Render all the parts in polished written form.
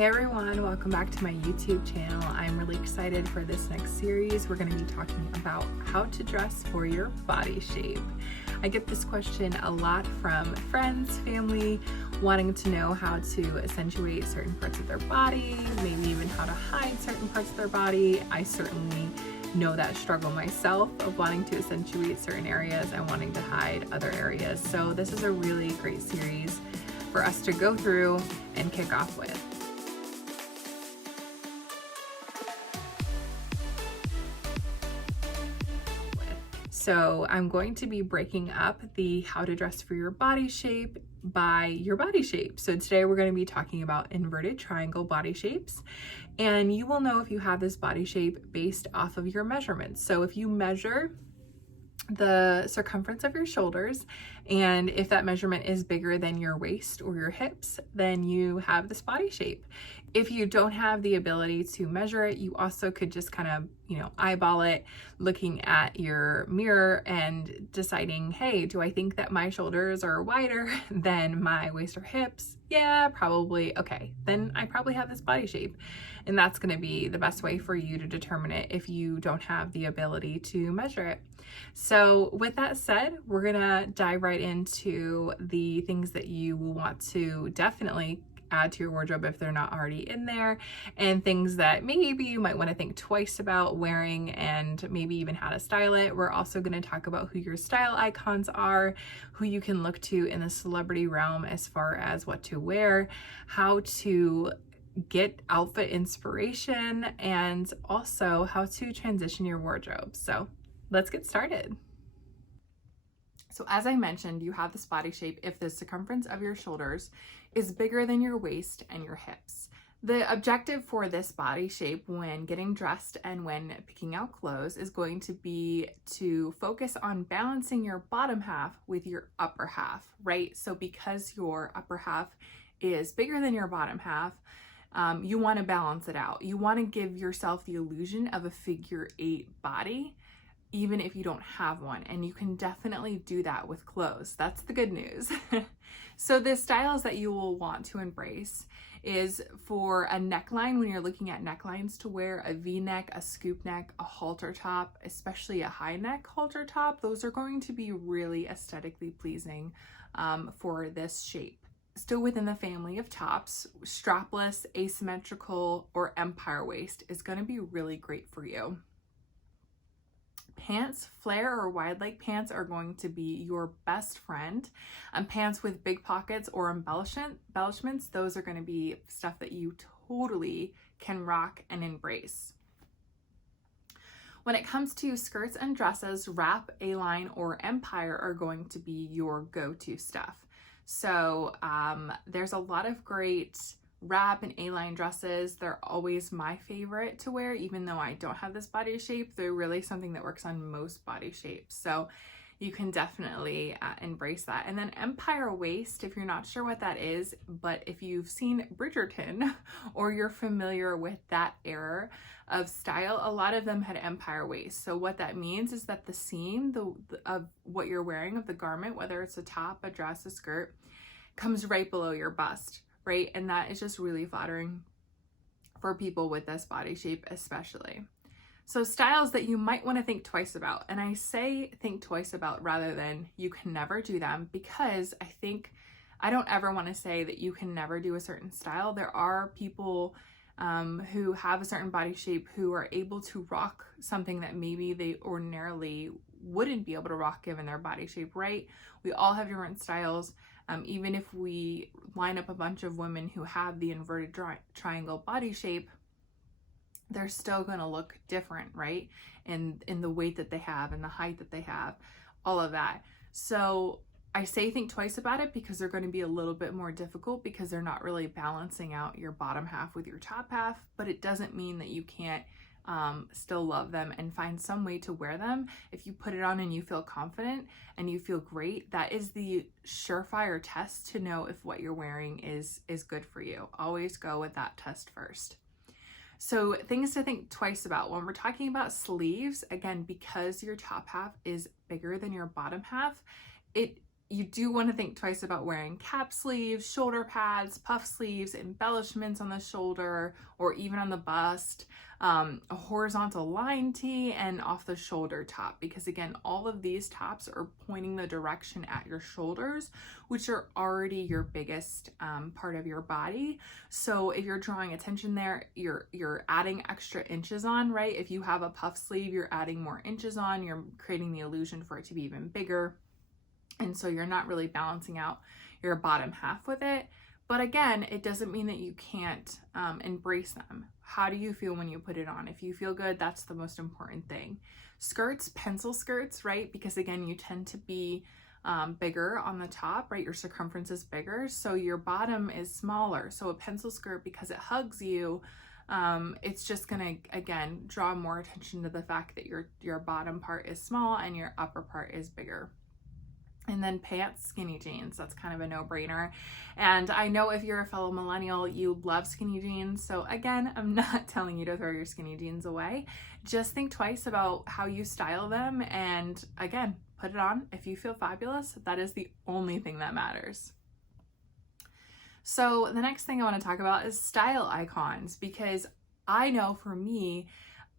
Hey everyone, welcome back to my YouTube channel. I'm really excited for this next series. We're going to be talking about how to dress for your body shape. I get this question a lot from friends, family, wanting to know how to accentuate certain parts of their body, maybe even how to hide certain parts of their body. I certainly know that struggle myself of wanting to accentuate certain areas and wanting to hide other areas. So this is a really great series for us to go through and kick off with. So I'm going to be breaking up the how to dress for your body shape by your body shape. So today we're going to be talking about inverted triangle body shapes, and you will know if you have this body shape based off of your measurements. So if you measure the circumference of your shoulders, and if that measurement is bigger than your waist or your hips, then you have this body shape. If you don't have the ability to measure it, you also could just kind of, eyeball it, looking at your mirror and deciding, hey, do I think that my shoulders are wider than my waist or hips? Yeah, probably. Okay, then I probably have this body shape. And that's going to be the best way for you to determine it if you don't have the ability to measure it. So with that said, we're going to dive right into the things that you will want to definitely add to your wardrobe if they're not already in there, and things that maybe you might want to think twice about wearing, and maybe even how to style it. We're also going to talk about who your style icons are, who you can look to in the celebrity realm as far as what to wear, how to get outfit inspiration, and also how to transition your wardrobe. So let's get started. So as I mentioned, you have this body shape if the circumference of your shoulders is bigger than your waist and your hips. The objective for this body shape when getting dressed and when picking out clothes is going to be to focus on balancing your bottom half with your upper half, right? So because your upper half is bigger than your bottom half, you want to balance it out. You want to give yourself the illusion of a figure 8 body, even if you don't have one, and you can definitely do that with clothes. That's the good news. So the styles that you will want to embrace is for a neckline, when you're looking at necklines, to wear a V-neck, a scoop neck, a halter top, especially a high neck halter top. Those are going to be really aesthetically pleasing for this shape. Still within the family of tops, strapless, asymmetrical, or empire waist is going to be really great for you. Pants, flare or wide leg pants are going to be your best friend. Pants with big pockets or embellishments, those are going to be stuff that you totally can rock and embrace. When it comes to skirts and dresses, wrap, A-line, or empire are going to be your go-to stuff. So there's a lot of great wrap and A-line dresses. They're always my favorite to wear, even though I don't have this body shape. They're really something that works on most body shapes. So you can definitely embrace that. And then empire waist, if you're not sure what that is, but if you've seen Bridgerton or you're familiar with that era of style, a lot of them had empire waist. So what that means is that the seam of what you're wearing of the garment, whether it's a top, a dress, a skirt, comes right below your bust, right? And that is just really flattering for people with this body shape especially. So styles that you might want to think twice about, and I say think twice about rather than you can never do them, because I don't ever want to say that you can never do a certain style. There are people who have a certain body shape who are able to rock something that maybe they ordinarily wouldn't be able to rock given their body shape, right? We all have different styles. Even if we line up a bunch of women who have the inverted triangle body shape, they're still going to look different, right? In the weight that they have and the height that they have, all of that. So I say think twice about it because they're going to be a little bit more difficult because they're not really balancing out your bottom half with your top half, but it doesn't mean that you can't still love them and find some way to wear them. If you put it on and you feel confident and you feel great, that is the surefire test to know if what you're wearing is good for you. Always go with that test first. So things to think twice about when we're talking about sleeves, again, because your top half is bigger than your bottom half, it you do want to think twice about wearing cap sleeves, shoulder pads, puff sleeves, embellishments on the shoulder or even on the bust, a horizontal line tee, and off the shoulder top, because again, all of these tops are pointing the direction at your shoulders, which are already your biggest part of your body. So if you're drawing attention there, you're adding extra inches on, right? If you have a puff sleeve, you're adding more inches on, you're creating the illusion for it to be even bigger. And so you're not really balancing out your bottom half with it. But again, it doesn't mean that you can't embrace them. How do you feel when you put it on? If you feel good, that's the most important thing. Skirts, pencil skirts, right? Because again, you tend to be bigger on the top, right? Your circumference is bigger, so your bottom is smaller. So a pencil skirt, because it hugs you, it's just gonna, again, draw more attention to the fact that your bottom part is small and your upper part is bigger. And then pants, skinny jeans. That's kind of a no-brainer. And I know if you're a fellow millennial, you love skinny jeans. So again, I'm not telling you to throw your skinny jeans away. Just think twice about how you style them. And again, put it on. If you feel fabulous, that is the only thing that matters. So the next thing I want to talk about is style icons, because I know for me,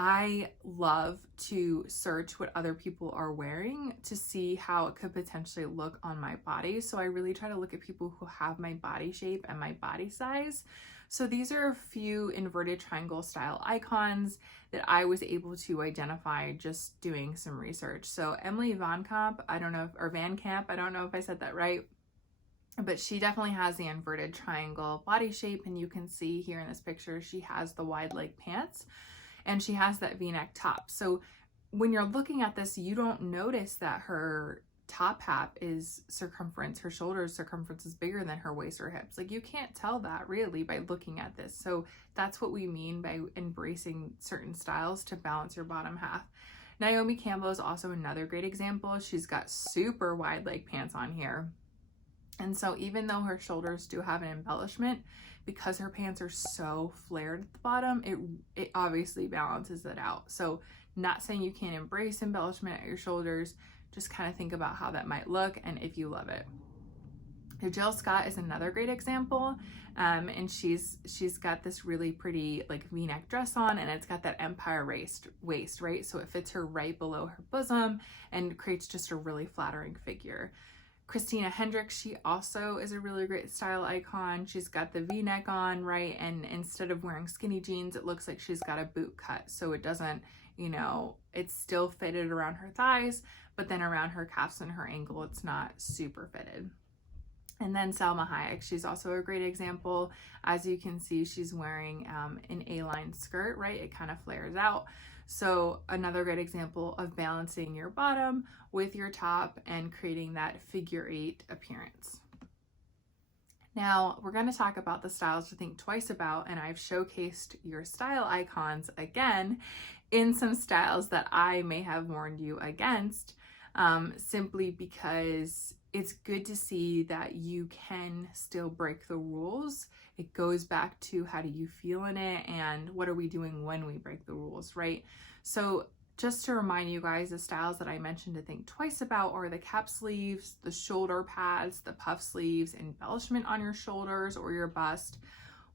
I love to search what other people are wearing to see how it could potentially look on my body. So I really try to look at people who have my body shape and my body size. So these are a few inverted triangle style icons that I was able to identify just doing some research. So Emily Van Camp, I don't know if I said that right, but she definitely has the inverted triangle body shape. And you can see here in this picture, she has the wide leg pants. And she has that V-neck top. So when you're looking at this, you don't notice that her top half is circumference, her shoulder circumference is bigger than her waist or hips. Like, you can't tell that really by looking at this. So that's what we mean by embracing certain styles to balance your bottom half. Naomi Campbell is also another great example. She's got super wide leg pants on here. And so even though her shoulders do have an embellishment, because her pants are so flared at the bottom, it obviously balances it out. So not saying you can't embrace embellishment at your shoulders, just kind of think about how that might look and if you love it. Jill Scott is another great example. And she's got this really pretty like V-neck dress on, and it's got that empire waist, right? So it fits her right below her bosom and creates just a really flattering figure. Christina Hendricks, she also is a really great style icon. She's got the V-neck on, right? And instead of wearing skinny jeans, it looks like she's got a boot cut. So it doesn't, it's still fitted around her thighs, but then around her calves and her ankle, it's not super fitted. And then Salma Hayek, she's also a great example. As you can see, she's wearing an A-line skirt, right? It kind of flares out. So another great example of balancing your bottom with your top and creating that figure 8 appearance. Now we're going to talk about the styles to think twice about, and I've showcased your style icons again in some styles that I may have warned you against, simply because it's good to see that you can still break the rules. It goes back to how do you feel in it and what are we doing when we break the rules, right? So just to remind you guys, the styles that I mentioned to think twice about are the cap sleeves, the shoulder pads, the puff sleeves, embellishment on your shoulders or your bust,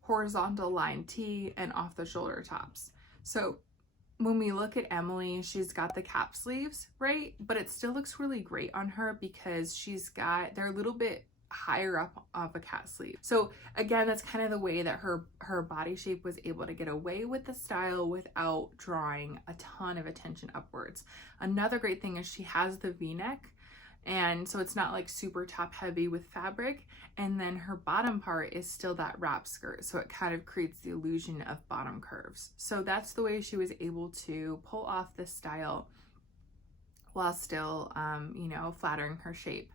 horizontal line tee, and off the shoulder tops. So when we look at Emily, she's got the cap sleeves, right? But it still looks really great on her because they're a little bit higher up of a cap sleeve. So again, that's kind of the way that her body shape was able to get away with the style without drawing a ton of attention upwards. Another great thing is she has the V-neck, and so it's not like super top heavy with fabric, and then her bottom part is still that wrap skirt, so it kind of creates the illusion of bottom curves. So that's the way she was able to pull off this style while still flattering her shape.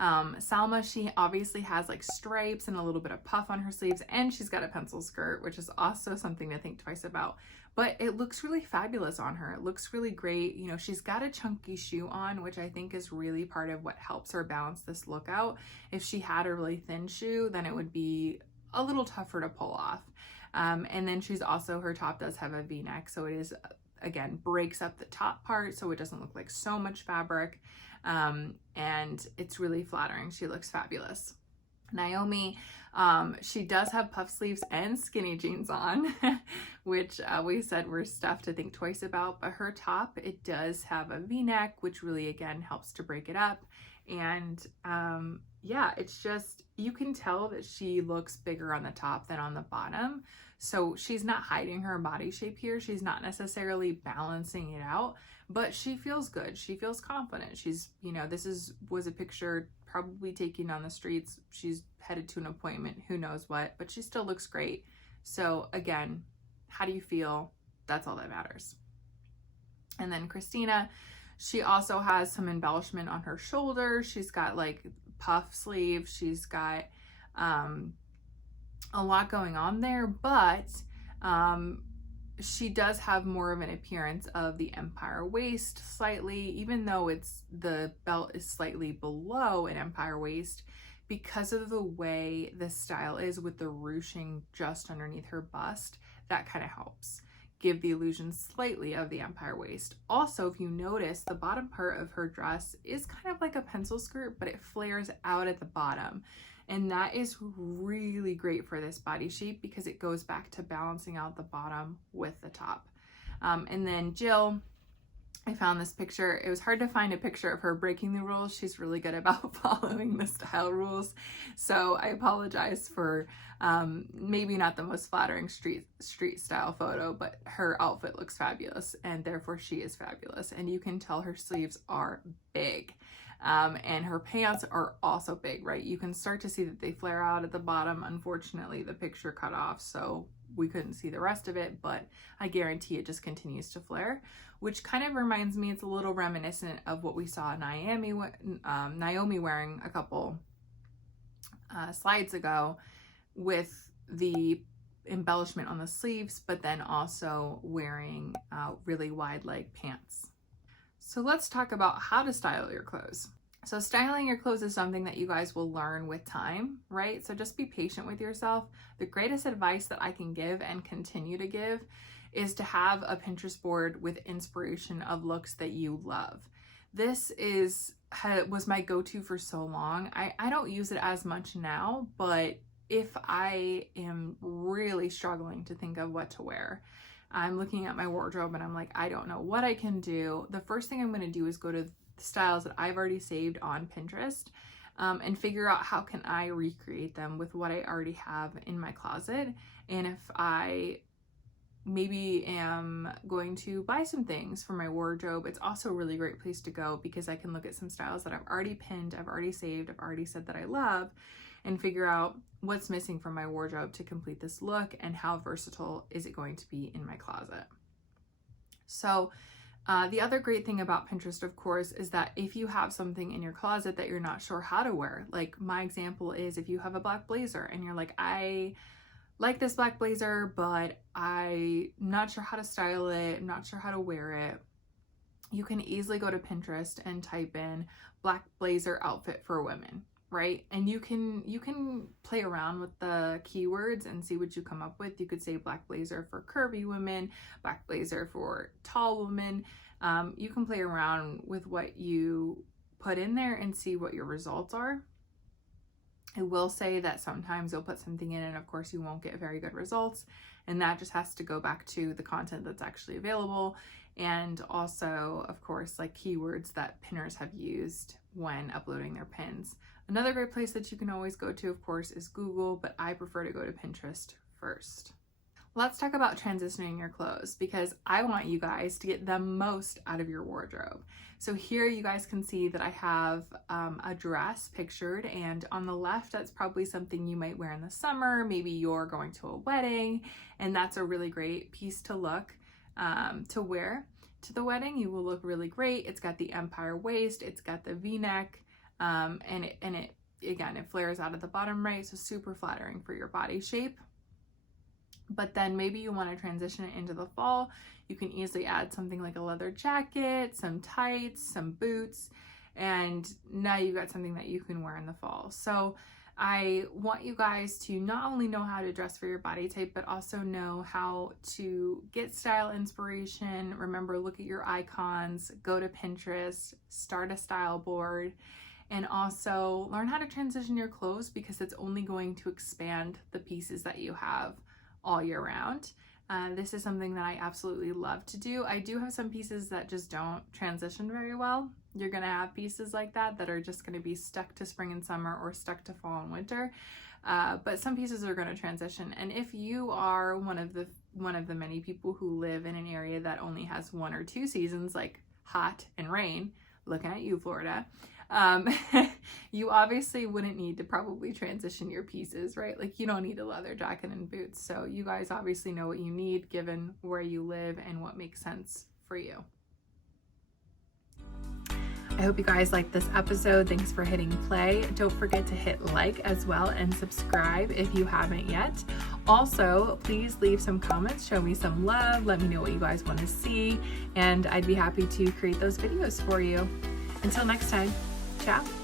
Salma, she obviously has like stripes and a little bit of puff on her sleeves, and she's got a pencil skirt, which is also something to think twice about, but it looks really fabulous on her. It looks really great. She's got a chunky shoe on, which I think is really part of what helps her balance this look out. If she had a really thin shoe, then it would be a little tougher to pull off. And then her top does have a V-neck, so it is again, breaks up the top part so it doesn't look like so much fabric. And it's really flattering. She looks fabulous. Naomi, she does have puff sleeves and skinny jeans on, which we said were stuff to think twice about, but her top, it does have a V-neck, which really, again, helps to break it up. And yeah, it's just, you can tell that she looks bigger on the top than on the bottom. So she's not hiding her body shape here. She's not necessarily balancing it out, but she feels good. She feels confident. She's, you know, was a picture probably taken on the streets. She's headed to an appointment, who knows what, but she still looks great. So again, how do you feel? That's all that matters. And then Christina, she also has some embellishment on her shoulder. She's got like puff sleeves. She's got a lot going on there, but she does have more of an appearance of the empire waist slightly, even though the belt is slightly below an empire waist, because of the way the style is with the ruching just underneath her bust. That kind of helps give the illusion slightly of the empire waist. Also, if you notice, the bottom part of her dress is kind of like a pencil skirt, but it flares out at the bottom. And that is really great for this body shape because it goes back to balancing out the bottom with the top. And then Jill, I found this picture. It was hard to find a picture of her breaking the rules. She's really good about following the style rules. So I apologize for maybe not the most flattering street style photo, but her outfit looks fabulous and therefore she is fabulous. And you can tell her sleeves are big. And her pants are also big, right? You can start to see that they flare out at the bottom. Unfortunately, the picture cut off, so we couldn't see the rest of it, but I guarantee it just continues to flare, which kind of reminds me, it's a little reminiscent of what we saw Naomi wearing a couple slides ago with the embellishment on the sleeves, but then also wearing really wide leg pants. So let's talk about how to style your clothes. So styling your clothes is something that you guys will learn with time, right? So just be patient with yourself. The greatest advice that I can give and continue to give is to have a Pinterest board with inspiration of looks that you love. This was my go-to for so long. I don't use it as much now, but if I am really struggling to think of what to wear, I'm looking at my wardrobe and I'm like, I don't know what I can do. The first thing I'm going to do is go to the styles that I've already saved on Pinterest and figure out how can I recreate them with what I already have in my closet. And if I maybe am going to buy some things for my wardrobe, it's also a really great place to go because I can look at some styles that I've already pinned, I've already saved, I've already said that I love, and figure out what's missing from my wardrobe to complete this look and how versatile is it going to be in my closet. So the other great thing about Pinterest, of course, is that if you have something in your closet that you're not sure how to wear, like my example is if you have a black blazer and you're like, I like this black blazer, but I'm not sure how to style it, I'm not sure how to wear it, you can easily go to Pinterest and type in black blazer outfit for women, right? And you can play around with the keywords and see what you come up with. You could say black blazer for curvy women, black blazer for tall women. You can play around with what you put in there and see what your results are. I will say that sometimes you'll put something in and of course you won't get very good results, and that just has to go back to the content that's actually available, and also of course like keywords that pinners have used when uploading their pins. Another great place that you can always go to, of course, is Google, but I prefer to go to Pinterest first. Let's talk about transitioning your clothes because I want you guys to get the most out of your wardrobe. So here you guys can see that I have a dress pictured, and on the left, that's probably something you might wear in the summer. Maybe you're going to a wedding, and that's a really great piece to wear to the wedding. You will look really great. It's got the empire waist, it's got the V-neck, and it flares out at the bottom, right? So super flattering for your body shape. But then maybe you want to transition it into the fall. You can easily add something like a leather jacket, some tights, some boots, and now you've got something that you can wear in the fall. So I want you guys to not only know how to dress for your body type, but also know how to get style inspiration. Remember, look at your icons, go to Pinterest, start a style board, and also learn how to transition your clothes, because it's only going to expand the pieces that you have all year round. This is something that I absolutely love to do. I do have some pieces that just don't transition very well. You're gonna have pieces like that that are just gonna be stuck to spring and summer or stuck to fall and winter. But some pieces are gonna transition. And if you are one of the many people who live in an area that only has 1 or 2 seasons, like hot and rain, looking at you, Florida, you obviously wouldn't need to probably transition your pieces, right? Like, you don't need a leather jacket and boots. So you guys obviously know what you need given where you live and what makes sense for you. I hope you guys liked this episode. Thanks for hitting play. Don't forget to hit like as well and subscribe if you haven't yet. Also, please leave some comments, show me some love, let me know what you guys want to see, and I'd be happy to create those videos for you. Until next time, ciao.